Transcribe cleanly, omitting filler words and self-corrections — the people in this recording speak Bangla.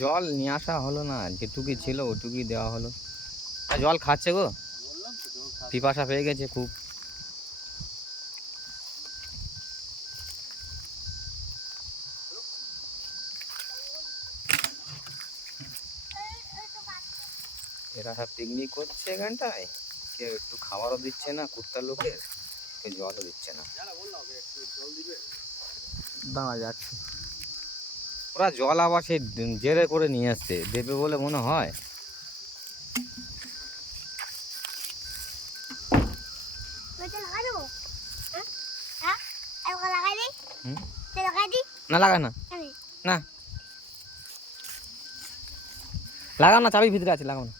জল নিয়ে আসা হলো না, যেটুকুই ছিল ওটুকুই দেওয়া হলো। আর জল খাচ্ছে গো, পিপাসা পেয়ে গেছে খুব। এরা সব পিকনিক করছে এখানটায়, কেউ একটু খাবারও দিচ্ছে না, কুত্তার লোকের কেউ জলও দিচ্ছে না। দাঁড়া যাচ্ছে, ওরা জল আবার সেই জেরে করে নিয়ে আসছে, দেবে বলে মনে হয়। না লাগা না, না লাগাও না, চাবি ভিতরে আছে, লাগাও না।